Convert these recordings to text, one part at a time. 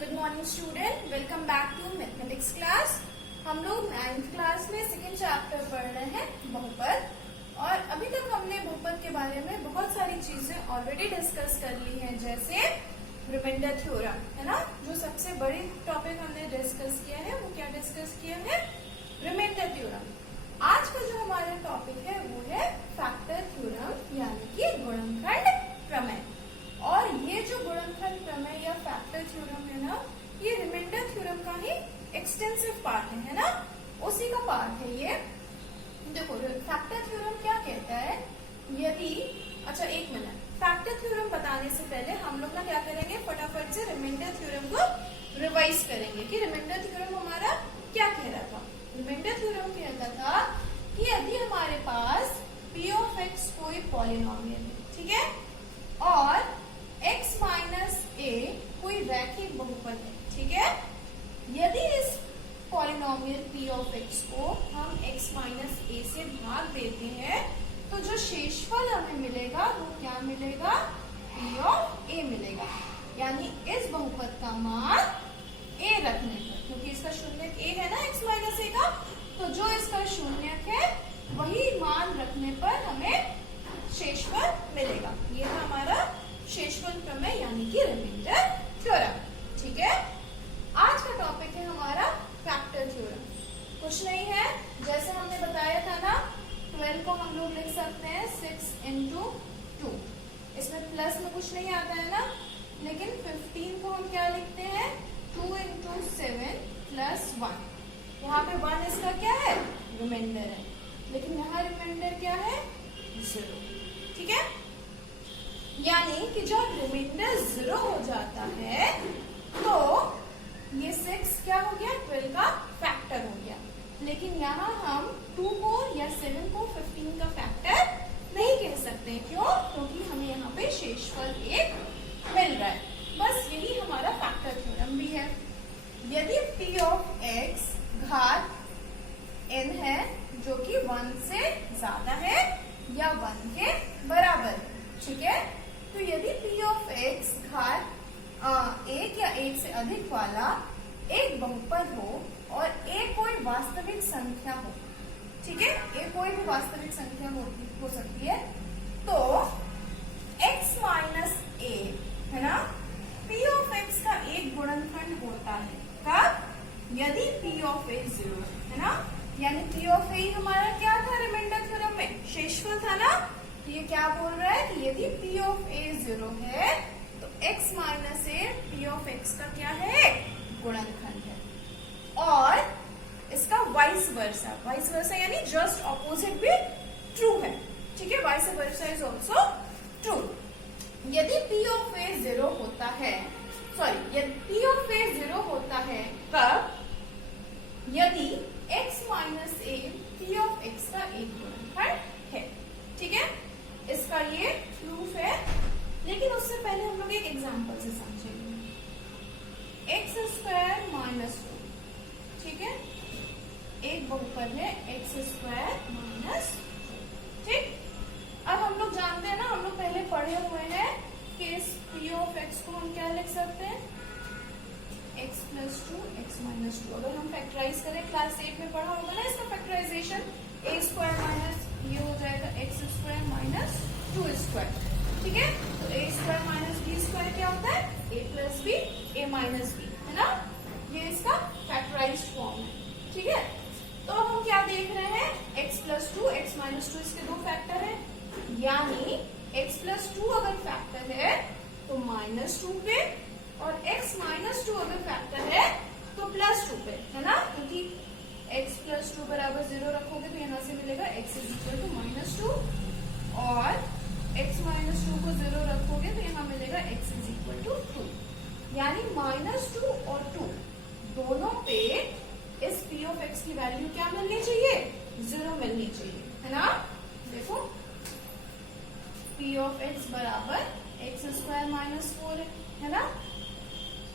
Good morning student, welcome back to mathematics class. हम लोग 9th class में second chapter पढ़ रहे हैं बहुपद। और अभी तक हमने बहुपद के बारे में बहुत सारी चीजें ऑलरेडी डिस्कस कर ली हैं, जैसे रिमाइंडर थ्योरम, है ना। जो सबसे बड़ी टॉपिक हमने डिस्कस किया है वो क्या डिस्कस किया है? Remainder theorem. आज का जो हमारा टॉपिक है वो है फैक्टर थ्योरम, यानी कि गुणनखंड प्रमेय। और ये जो गुणनखंड प्रमेय या फैक्टर थ्योरम है ना, ये रिमाइंडर थ्योरम का ही एक्सटेंसिव पार्ट है ना, उसी का पार्ट है ये। देखो फैक्टर थ्योरम क्या कहता है, यदि एक मिनट, फैक्टर थ्योरम बताने से पहले हम लोग ना क्या करेंगे, फटाफट से रिमाइंडर थ्योरम को रिवाइज करेंगे कि रिमाइंडर थ्योरम हमारा क्या कह रहा था। रिमाइंडर थ्योरम कहता था कि यदि हमारे पास p ऑफ x कोई पॉलिनोमियल है, ठीक है, और x माइनस a कोई रैखिक बहुपद है, ठीक है। यदि इस पॉलिनोमियल p ऑफ x को हम x माइनस a से भाग देते हैं तो जो शेषफल हमें मिलेगा वो क्या मिलेगा? p ऑफ a मिलेगा। यानी इस बहुपद का मान a रखने पर, क्योंकि इसका शून्यक a है ना x माइनस a का, तो जो इसका शून्यक है वही मान रखने पर हमें शेषफल मिलेगा। ये है हमारा शेषफल प्रमेय, यानी कि रिमाइंडर थ्योरम, ठीक है। आज का टॉपिक है हमारा फैक्टर थ्योरम। कुछ नहीं है, जैसे हमने बताया था ना, 12 को हम लोग लिख सकते हैं 6 into 2। इसमें प्लस में कुछ नहीं आता है ना, लेकिन 15 को हम क्या लिखते हैं? 2 into 7 plus 1। यहाँ पे 1 इसका क्या है? रिमाइंडर है, लेकिन यहाँ रिमाइंडर क्या है? 0, ठीक है। यानी कि जब रिमाइंडर 0 हो जाता है तो ये 6 क्या हो गया? 12 का फैक्टर हो गया। लेकिन यहाँ हम 2 को या 7 को 15 का फैक्टर नहीं कह सकते। क्यों? क्योंकि हमें यहाँ पे शेषफल 1 मिल रहा है। बस यही हमारा फैक्टर थ्योरम भी है। यदि p ऑफ x घात n है जो कि 1 से ज्यादा है या 1 के बराबर, ठीक है, तो यदि p ऑफ x घात 1 या 1 से अधिक वाला एक बहुपद हो और a कोई वास्तविक संख्या हो, ठीक है, a कोई भी वास्तविक संख्या हो सकती है, तो x माइनस a, है ना, p ऑफ x का एक गुणनखंड होता है। कब? यदि p ऑफ a 0 है ना, यानी p ऑफ a हमारा क्या था रिमाइंडर थ्योरम में? शेषफल था ना। तो ये क्या बोल रहा है कि यदि p ऑफ a 0 है तो x minus a p of x का क्या है? गुणनखंड है। और इसका वाइस वर्सा यानी जस्ट ऑपोजिट भी ट्रू है, ठीक है। Vice versa is also true. यदि p ऑफ a 0 होता है, यदि p ऑफ a 0 होता है कब? यदि x minus a p of x का एक गुणनखंड है, ठीक है। इसका ये प्रूफ है, लेकिन उससे पहले हम लोग एक एग्जांपल से समझेंगे। x स्क्वायर माइनस 2, ठीक है, एक बहुपद है x स्क्वायर माइनस 2, ठीक। अब हम लोग जानते हैं ना, हम लोग पहले पढ़े हुए हैं कि इस p ऑफ x को हम क्या लिख सकते हैं? x plus 2 x minus 2। अगर हम फैक्टराइज करें, क्लास 8 में पढ़ा होगा ना इसका फैक्टराइजेशन, a स्क्वायर माइनस ये हो जाएगा x स्क्वायर माइनस 2 स्क्वायर, ठीक है। तो a square minus b square क्या होता है? a plus b a minus b, है ना। ये इसका फैक्टराइज्ड फॉर्म है, ठीक है। तो अब हम क्या देख रहे हैं? x प्लस 2 x माइनस 2 इसके दो फैक्टर है, यानी x प्लस 2 अगर फैक्टर है तो माइनस 2 पे, और x माइनस 2 अगर फैक्टर है तो प्लस 2 पे, है ना। क्योंकि x प्लस 2 बराबर 0 रखोगे तो यहाँ से मिलेगा x is equal to minus 2, और x माइनस 2 को 0 रखोगे तो यहाँ मिलेगा x इज इक्वल टू 2। यानी माइनस 2 और 2 दोनों पे इस p ऑफ x की वैल्यू क्या मिलनी चाहिए? 0 मिलनी चाहिए, है ना। देखो p ऑफ x बराबर x स्क्वायर माइनस 4 है ना,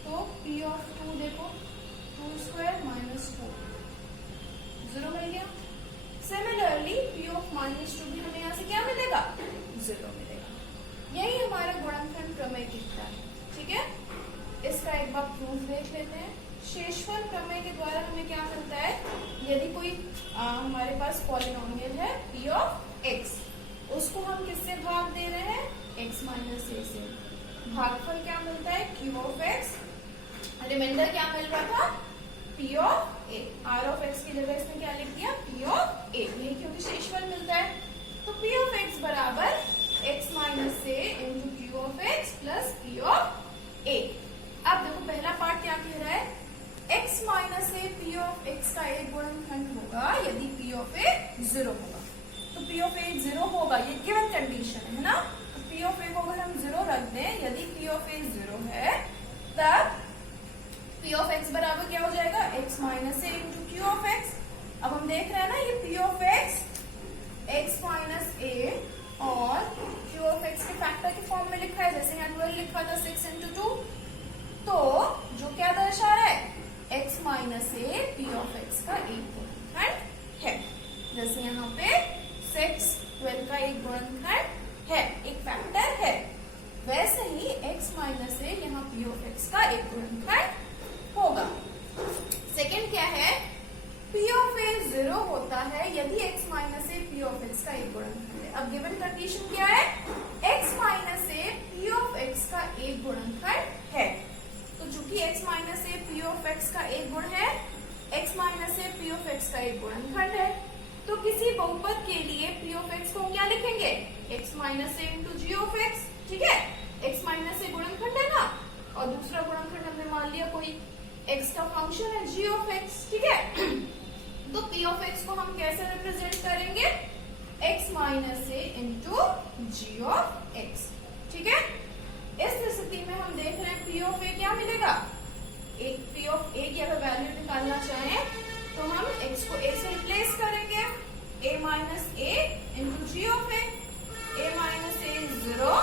तो p ऑफ 2 देखो 2 स्क्वायर माइनस 4, 0 मिल गया। सिमिलरली p ऑफ माइनस 2 भी हमें यहाँ से क्या मिलेगा? 0 मिलेगा। यही हमारा गुणनखंड प्रमेय दिखता है, ठीक है। इसका एक बार प्रूफ देख लेते हैं। शेषफल प्रमेय के द्वारा हमें क्या मिलता है, यदि कोई हमारे पास पॉलिनोमियल है p ऑफ x, उसको हम किससे भाग दे रहे हैं, x माइनस a से। भागफल क्या मिलता है, q ऑफ x, रिमाइंडर क्या मिल रहा था, p of a। r of x की जगह इसने क्या लिख दिया, p ऑफ a, ये क्योंकि शेषफल मिलता है। तो p ऑफ x बराबर x minus a into q of x plus p of a। अब देखो पहला पार्ट क्या कह रहा है, x minus a p of x का एक गुणनखंड होगा यदि p ऑफ a 0 होगा। तो p ऑफ a 0 होगा, ये गिवन कंडीशन है ना। तो p ऑफ a को अगर हम 0 रख दें, यदि p ऑफ a 0 है, तब p ऑफ x बराबर क्या हो जाएगा, x minus a into q of x। अब हम देख रहे हैं ना, ये p of x minus a और q ऑफ x के फैक्टर के फॉर्म में लिखा है, जैसे यहाँ 12 लिखा था 6 इंटू 2। तो जो क्या दर्शा रहा है, x minus a p of x का एक गुणनखंड है। जैसे यहाँ पे 6 12 का एक गुणनखंड है, एक फैक्टर है, वैसे ही x माइनस a यहाँ p ऑफ x का एक गुणनखंड होगा। सेकंड क्या है, p ऑफ a 0 होता है यदि x minus a p of x का एक गुणनखंड है। अब गिवन कंडीशन क्या है, x minus a p of x का एक गुणनखंड है। तो चूंकि x minus a p of x का एक गुण है, x minus a p of x का एक गुणनखंड है, तो किसी बहुपद के लिए p ऑफ x को हम क्या लिखेंगे, x minus a into g of x। ठीक है, x माइनस a गुणनखंड है ना, और दूसरा गुणनखंड हमने मान लिया कोई x का फंक्शन है g ऑफ x। ठीक है, तो p ऑफ x को हम कैसे रिप्रेजेंट करेंगे, x minus a into g of x। ठीक है, इस स्थिति में हम देख रहे हैं p ऑफ a क्या मिलेगा, एक p ऑफ a की अगर वैल्यू निकालना चाहें तो हम x को a से रिप्लेस करेंगे, a minus a into g of a minus a is 0,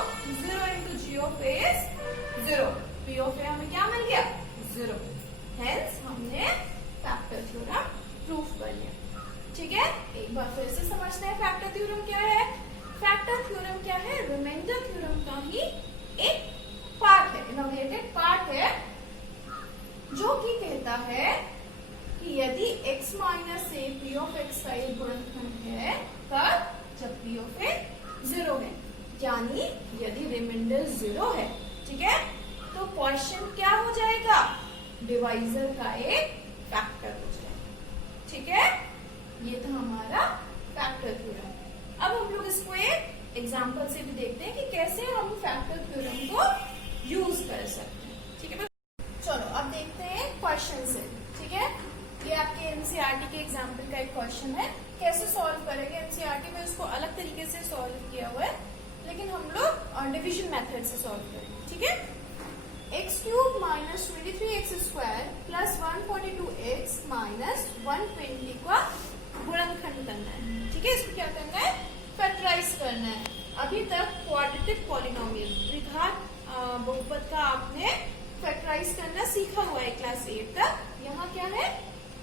0 into g of a is 0। p of a हमें क्या मिल गया, 0। हेंस हमने फैक्टर थ्योरम प्रूफ कर लिया। ठीक है, एक बार फिर से समझते हैं फैक्टर थ्योरम क्या है। फैक्टर थ्योरम क्या है, रिमाइंडर थ्योरम का ही एक पार्ट है, इनोवेटेड पार्ट है, जो कि कहता है कि यदि x minus a p of x का एक गुणनखंड है, तब जब p ऑफ a 0 है, यानी यदि रिमाइंडर 0 है। ठीक है, तो क्वेश्चन क्या हो जाएगा, डिवाइजर का एक फैक्टर हो जाएगा। ठीक है, ये था हमारा फैक्टर थ्योरम। अब हम लोग इसको एक एग्जाम्पल से भी देखते हैं कि कैसे हम फैक्टर थ्योरम को यूज कर सकते हैं। ठीक है, चलो अब देखते हैं क्वेश्चन से। ठीक है, ये आपके एनसीईआरटी के एग्जाम्पल का एक क्वेश्चन है, कैसे सॉल्व करेंगे। एनसीईआरटी में उसको अलग तरीके से सॉल्व किया हुआ है, लेकिन हम लोग डिविजन मेथड से सॉल्व करेंगे। ठीक है, x cube minus 23x square plus 142x minus 120 का गुणनखंड करना है। ठीक है, इसको क्या करना है, फैक्टराइज करना है। अभी तक क्वाड्रेटिक पॉलिनोमियल द्विघात बहुपद का आपने फैक्टराइज करना सीखा हुआ है क्लास 8 तक। यहाँ क्या है,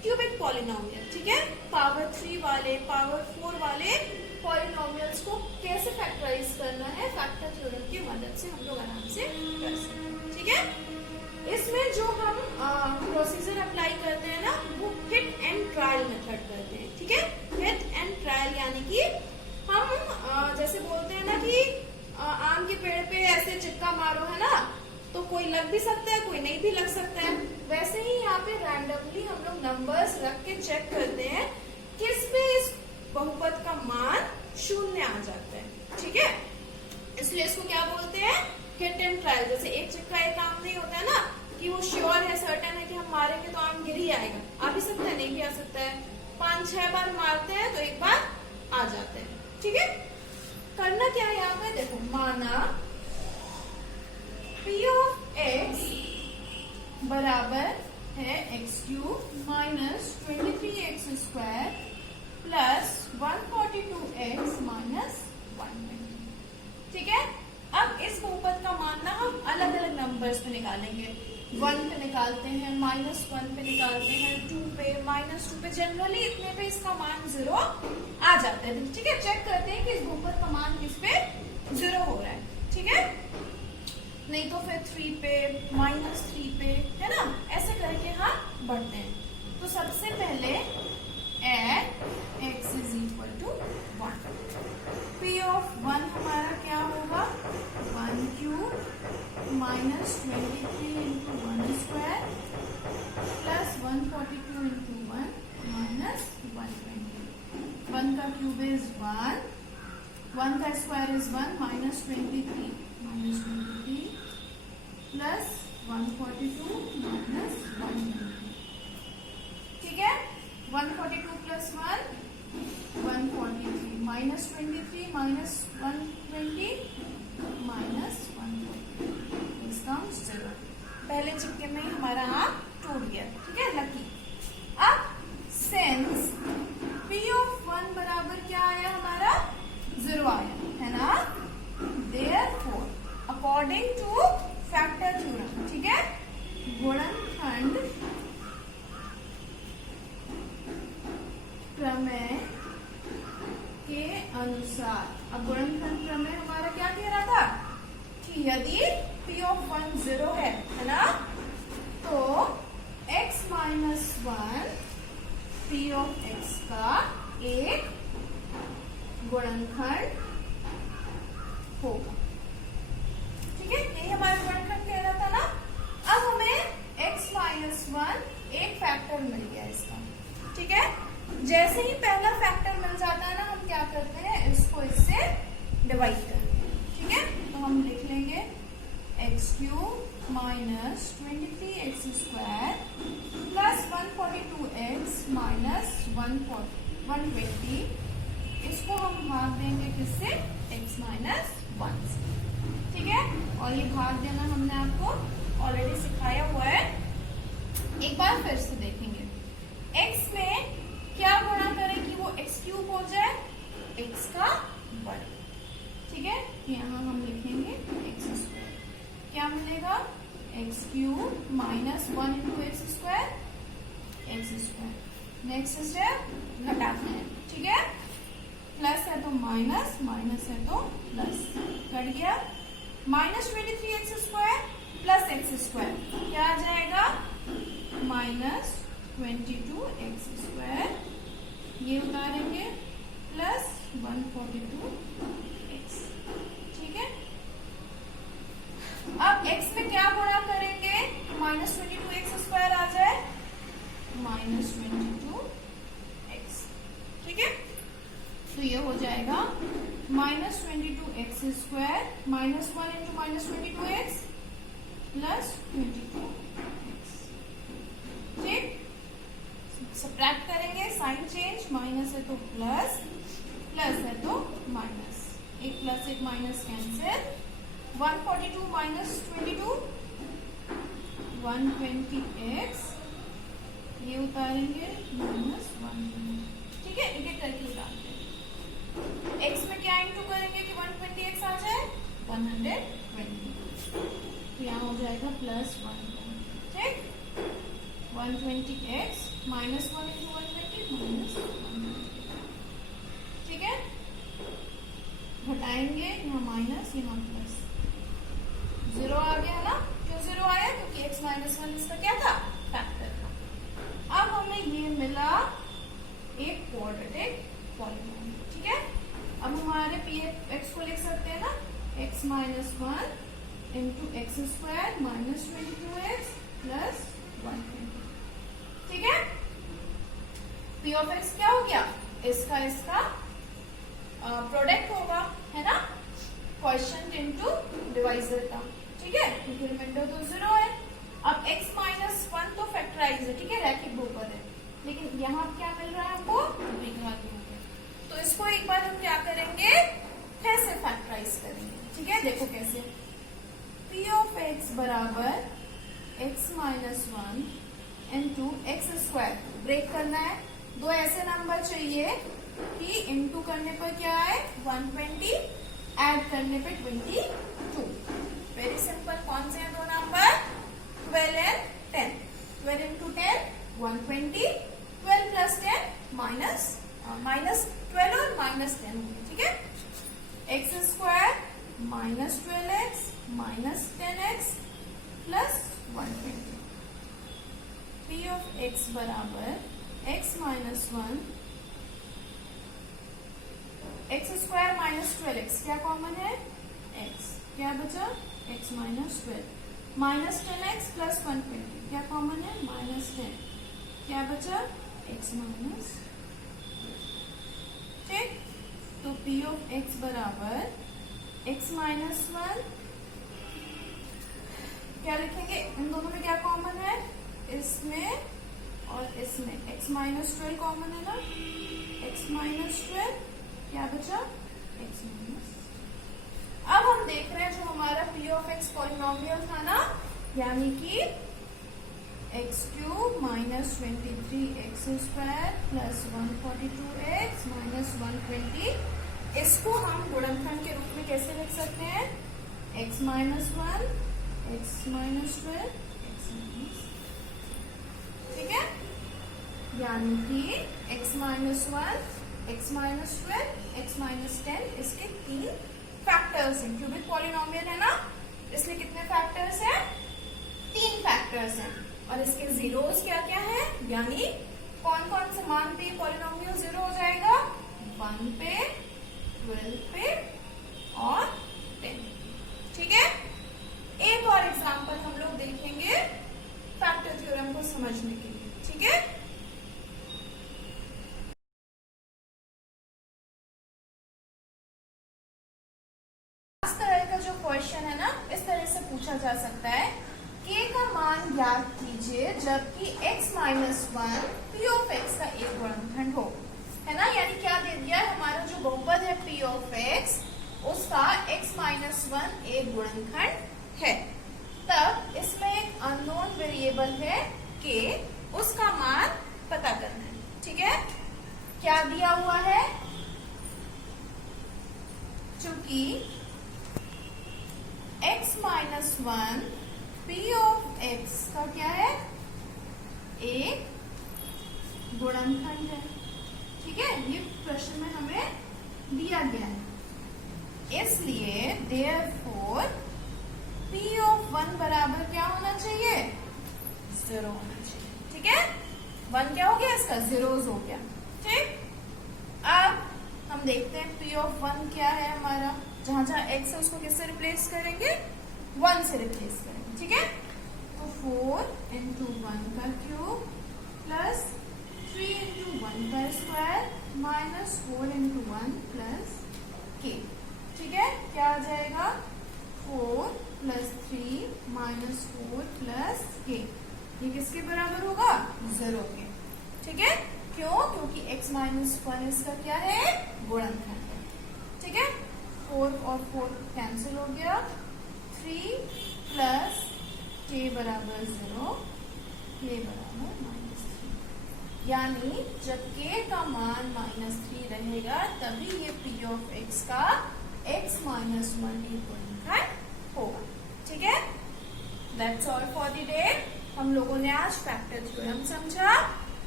क्यूबिक पॉलिनोमियल। ठीक है, पावर 3 वाले, पावर 4 वाले पॉलिनोमियल्स को कैसे फैक्टराइज करना है, फैक्टर थ्योरम की मदद से हम लोग आराम से कर सकते हैं। ठीक है, इसमें जो हम प्रोसीजर अप्लाई करते हैं ना, वो हिट एंड ट्रायल मेथड करते हैं। ठीक है, हिट एंड ट्रायल यानी कि हम जैसे बोलते हैं ना कि आम के पेड़ पे ऐसे चिक्का मारो, है ना, तो कोई लग भी सकता है, कोई नहीं भी लग सकता है। वैसे ही यहाँ पे रैंडमली हम लोग नंबर्स रख के चेक करते हैं किस पे इस बहुपद का मान 0 आ जाता है। ठीक है, इसलिए इसको क्या बोलते हैं, हिट एंड ट्रायल। जैसे एक चिक्का एक आम नहीं होता है ना, कि वो श्योर है, सर्टेन है कि हम मारेंगे तो आम गिर ही आएगा, आ भी सकता है, नहीं भी आ सकता है। 5-6 बार मारते हैं तो एक बार आ जाते हैं। ठीक है, करना क्या है यहाँ पे, देखो, माना p ऑफ x बराबर है x cube minus 23x square plus 142x minus 120। ठीक है, अब इस बहुपद का मान ना हम अलग अलग नंबर्स पे निकालेंगे। 1 पे निकालते हैं, -1 पे निकालते हैं, 2 पे, -2 पे, जनरली इतने पे इसका मान 0 आ जाता है। ठीक है, चेक करते हैं कि इस बहुपद का मान किस पे 0 हो रहा है। ठीक है, नहीं तो फिर 3 पे, -3 पे, है ना, ऐसे करके हम बढ़ते हैं। तो सबसे पहले at x is equal to 1, p of 1 हमारा क्या होगा, 1 cube minus 23 into 1 square plus 142 into 1 minus 120। 1 का क्यूब इज 1, 1 का square is 1 minus 23 plus 142 minus 120। ठीक है, 142 प्लस 1 143 माइनस 23 माइनस 120 माइनस 140 इसका चलो पहले चिपके में ही हमारा हाथ टूट गया। ठीक है, लकी। अब सिंस p ऑफ 1 बराबर क्या आया हमारा, 0 आया, है ना। Therefore, according to factor theorem, ठीक है, गुणनखंड प्रमेय के अनुसार, अब गुणनखंड प्रमेय हमारा क्या कह रहा था कि यदि p ऑफ 1 0 है ना, तो x minus 1 p of x का एक गुणनखंड होगा। ठीक है, यही हमारा गुणनखंड कह रहा था ना। अब हमें x माइनस 1 एक फैक्टर मिल गया इसका। ठीक है, जैसे ही पहला फैक्टर मिल जाता है ना, हम क्या करते हैं, इसको इससे डिवाइड करते हैं। ठीक है, तो हम लिख लेंगे x cube minus 23x square plus 142x minus 120, इसको हम भाग देंगे किससे, x माइनस 1 से। ठीक है, और ये भाग देना हमने आपको ऑलरेडी सिखाया हुआ है, एक बार फिर से देखेंगे। x में क्या गुणा करें कि वो x क्यूब हो जाए, x का वर्ग। ठीक है, यहाँ हम लिखेंगे x स्क्वायर, क्या मिलेगा, x cube minus 1 into x square, x square. Next step घटाते हैं। ठीक है, प्लस है तो माइनस, माइनस है तो प्लस, कट गया। Minus 23x square plus x square क्या आ जाएगा, माइनस 22x स्क्वायर, ये उतारेंगे प्लस 142x। ठीक है, अब x में क्या गुणा करेंगे, माइनस 22x स्क्वायर आ जाए, माइनस 22x। ठीक है, तो ये हो जाएगा minus 22x square minus 1 into minus 22x plus 22x। ठीक, सब्ट्रैक्ट करेंगे, साइन चेंज, माइनस है तो प्लस, प्लस है तो माइनस, एक प्लस एक माइनस कैंसिल, 142 माइनस 22 120x, ये उतारेंगे माइनस 120। ठीक है, एक एक करके उतारते हैं। x में क्या इंटू करेंगे कि 120x आ जाए, 120, तो यहाँ हो जाएगा प्लस 120। ठीक, 120x माइनस 1 इंटू 120 माइनस 120। ठीक है, घटाएंगे, यहाँ माइनस यहाँ प्लस, 0 आ गया ना। क्यों 0 आया, क्योंकि x माइनस 1 इसका क्या था, फैक्टर था। अब हमें ये मिला एक क्वाड्रेटिक पॉलीनॉमियल। ठीक है, अब हमारे x को लिख सकते हैं ना, x minus 1 into x square minus 22x plus 120। ठीक है, p ऑफ x क्या हो गया, इसका प्रोडक्ट होगा, है ना, क्वोशिएंट इंटू डिवाइजर का। ठीक है, क्योंकि रिमाइंडर तो 0 है। अब x माइनस 1 तो फैक्टराइज है, ठीक है, रैखिक बहुपद है, लेकिन यहाँ क्या मिल रहा है हमको, द्विघात बहुपद। तो इसको एक बार हम क्या करेंगे, फिर से फैक्टराइज करेंगे। ठीक है, देखो कैसे, p ऑफ x बराबर x minus 1 into x square, break करना है, दो ऐसे नंबर चाहिए कि इंटू करने पर क्या आए 120, ऐड करने पे 22। वेरी सिंपल, कौन से हैं दो number, 12 and 10। 12 into 10 120, 12 plus 10 minus 12 और माइनस 10 होंगे। ठीक है, X square minus 12x minus 10x of X बराबर X minus 1 X square minus 12x, क्या कॉमन है x, क्या बचा x minus 12 minus 10x plus 120, क्या कॉमन है माइनस 10, क्या बचा x माइनस, ठीक। तो p ऑफ x बराबर x माइनस 1, क्या लिखेंगे, इन दोनों में क्या कॉमन है, इसमें और इसमें x माइनस 12 कॉमन है ना, x माइनस 12, क्या बचा x माइनस। अब हम देख रहे हैं जो हमारा p ऑफ x पॉलिनोमियल था ना, यानी कि x cube minus 23x square plus 142x minus 120, इसको हम गुणनखंड के रूप में कैसे लिख सकते हैं, x minus 1 x minus 12 x minus, ठीक है, यानी कि x minus 1 x minus 12 x minus 10 इसके 3 फैक्टर्स हैं, क्यूबिक पॉलिनोमियल है ना, इसलिए कितने फैक्टर्स हैं, 3 फैक्टर्स हैं, और इसके जीरोस क्या क्या है, यानी कौन कौन से मान पे पॉलिनोमियल जीरो हो जाएगा, 1 पे 12 पे और 10, ठीक है। एक और एग्जांपल हम लोग देखेंगे फैक्टर थ्योरम को समझने के लिए, ठीक है। इस तरह का जो क्वेश्चन है ना, इस तरह से पूछा जा सकता है, k का मान ज्ञात कीजिए जबकि x minus 1 p of x का एक गुणनखंड हो, है ना, यानी क्या दे दिया है, हमारा जो बहुपद है p ऑफ x उसका x माइनस 1 एक गुणनखंड है, तब इसमें एक अननोन वेरिएबल है k, उसका मान पता करना है, ठीक है। क्या दिया हुआ है, चूंकि x minus 1 p of x का क्या है, एक गुणनखंड है, ठीक है, ये प्रश्न में हमें दिया गया है, इसलिए देयरफॉर p ऑफ 1 बराबर क्या होना चाहिए, 0 होना चाहिए, ठीक है, 1 क्या हो गया, इसका zeros हो गया, ठीक। अब हम देखते हैं p ऑफ 1 क्या है हमारा, जहां जहां x है उसको किससे रिप्लेस करेंगे, 1 से रिप्लेस करेंगे, ठीक है। तो 4 इंटू 1 का क्यूब प्लस 3 इंटू 1 का square minus 4 into 1 plus k, ठीक है, क्या आ जाएगा 4 प्लस 3 माइनस 4 प्लस k, ये किसके बराबर होगा, 0 के, ठीक है, क्यों, क्योंकि x माइनस 1 इसका क्या है, गुणनखंड है, ठीक है। 4 और 4 कैंसिल हो गया, 3 प्लस k बराबर 0, k बराबर -3, यानी जब k का मान -3 रहेगा तभी ये p ऑफ x का x माइनस 1 गुणनखंड होगा, ठीक है। That's all for the day. हम लोगों ने आज फैक्टर थ्योरम समझा,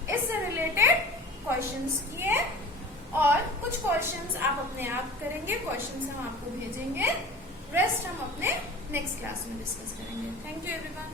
इससे रिलेटेड क्वेश्चंस किए, और कुछ क्वेश्चंस आप अपने आप करेंगे, क्वेश्चंस हम आपको भेजेंगे, रेस्ट हम अपने नेक्स्ट क्लास में डिस्कस करेंगे। Thank you everyone.